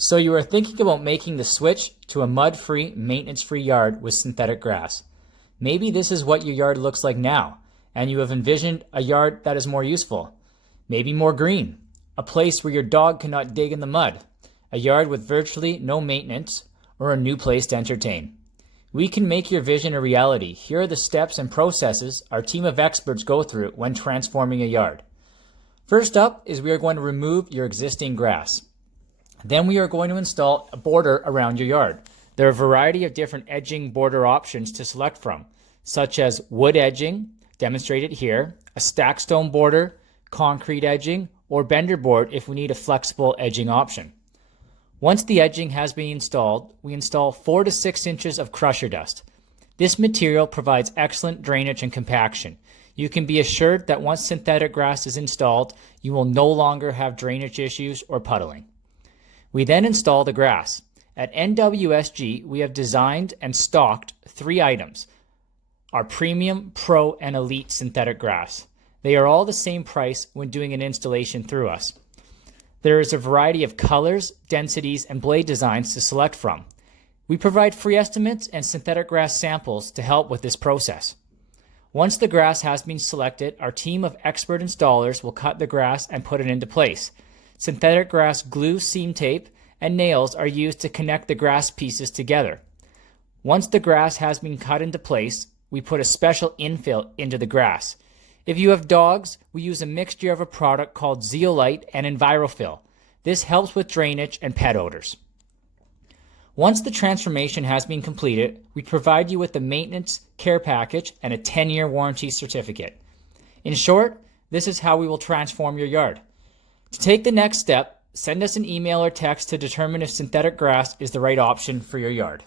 So you are thinking about making the switch to a mud-free, maintenance-free yard with synthetic grass. Maybe this is what your yard looks like now, and you have envisioned a yard that is more useful. Maybe more green, a place where your dog cannot dig in the mud, a yard with virtually no maintenance, or a new place to entertain. We can make your vision a reality. Here are the steps and processes our team of experts go through when transforming a yard. First up is we are going to remove your existing grass. Then we are going to install a border around your yard. There are a variety of different edging border options to select from, such as wood edging, demonstrated here, a stack stone border, concrete edging, or bender board if we need a flexible edging option. Once the edging has been installed, we install 4 to 6 inches of crusher dust. This material provides excellent drainage and compaction. You can be assured that once synthetic grass is installed, you will no longer have drainage issues or puddling. We then install the grass. At NWSG, we have designed and stocked 3 items: our premium, pro, and elite synthetic grass. They are all the same price when doing an installation through us. There is a variety of colors, densities, and blade designs to select from. We provide free estimates and synthetic grass samples to help with this process. Once the grass has been selected, our team of expert installers will cut the grass and put it into place. Synthetic grass glue, seam tape, and nails are used to connect the grass pieces together. Once the grass has been cut into place, we put a special infill into the grass. If you have dogs, we use a mixture of a product called Zeolite and EnviroFill. This helps with drainage and pet odors. Once the transformation has been completed, we provide you with the maintenance care package and a 10-year warranty certificate. In short, this is how we will transform your yard. To take the next step, send us an email or text to determine if synthetic grass is the right option for your yard.